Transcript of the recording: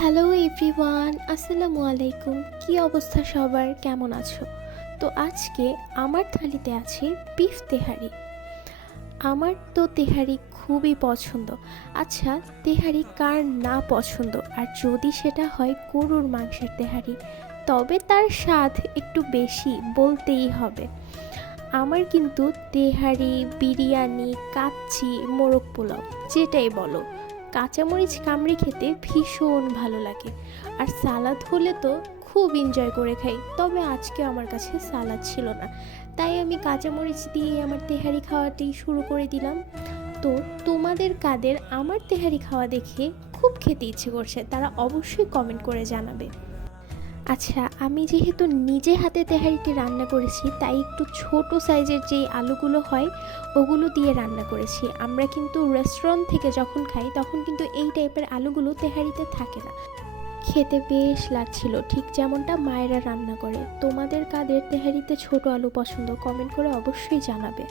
Hello everyone, আসসালামু আলাইকুম। কি অবস্থা সবার, কেমন আছো? তো আজকে আমার থালিতে আছে বিফ তেহারি। আমার তো তেহারি খুবই পছন্দ। আচ্ছা, তেহারি কার না পছন্দ? আর যদি সেটা হয় গরুর মাংসের তেহারি, তবে তার স্বাদ একটু বেশি বলতেই হবে। আমার কিন্তু তেহারি, বিরিয়ানি, কাচ্চি, মোরগ পোলাও যেটাই বলো, কাঁচামরিচ কামড়ে খেতে ভীষণ ভালো লাগে। আর সালাদ হলে তো খুব এনজয় করে খাই। তবে আজকে আমার কাছে সালাদ ছিল না, তাই আমি কাঁচামরিচ দিয়ে আমার তেহারি খাওয়াটাই শুরু করে দিলাম। তো তোমাদের কাদের আমার তেহারি খাওয়া দেখে খুব খেতে ইচ্ছে করছে, তারা অবশ্যই কমেন্ট করে জানাবে। আচ্ছা, আমি যেহেতু নিজে হাতে তেহারিটি রান্না করেছি, তাই একটু ছোট সাইজের যেই আলুগুলো হয় ওগুলো দিয়ে রান্না করেছি। আমরা কিন্তু রেস্টুরেন্ট থেকে যখন খাই তখন কিন্তু এই টাইপের আলুগুলো তেহারিতে থাকে না। খেতে বেশ লাগছিল, ঠিক যেমনটা মায়েরা রান্না করে। তোমাদের কাদের তেহারিতে ছোট আলু পছন্দ, কমেন্ট করে অবশ্যই জানাবে।